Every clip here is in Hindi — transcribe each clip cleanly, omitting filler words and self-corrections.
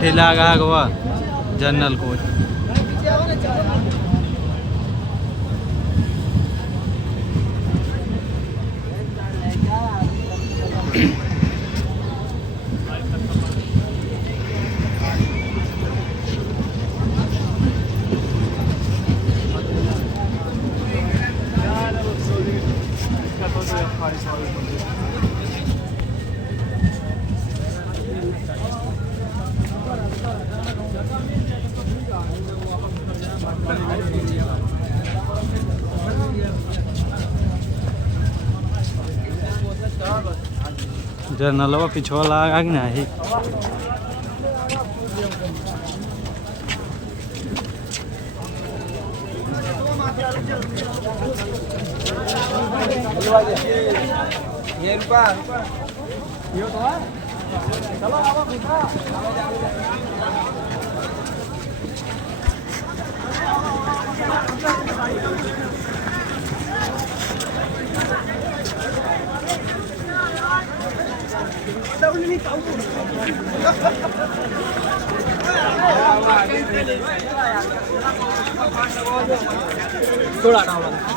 ठेला गा हुआ जनरल कोच जनरल पिछवाला आगा कि नहीं थोड़ा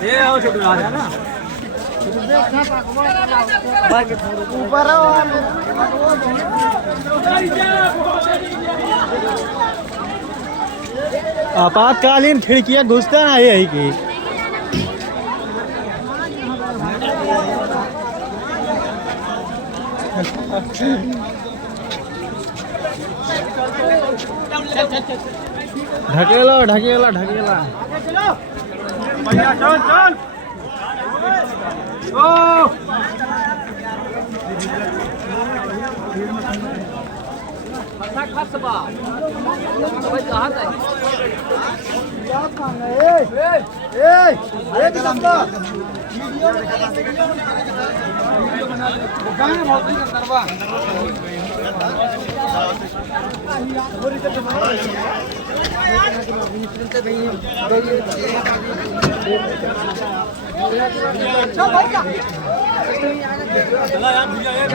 ये आओ छोटू आ ना ऊपर आपातकालीन खिड़कियां घुसता ना यही की ढकेलो ढकेला ढकेला चल चल ओ खसबा भाई कहां है क्या काम है ए किसका वीडियो बना ले कहां है बहुत ही करवा चला यार भैया यार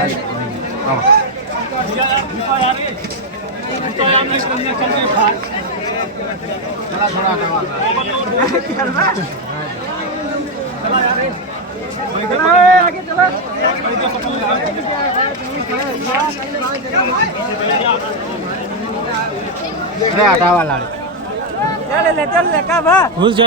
तो यार नेक्स्ट करने चल रहे भाई चला थोड़ा चला यार आगे चला हटा वाला चल ले का बा घुस जा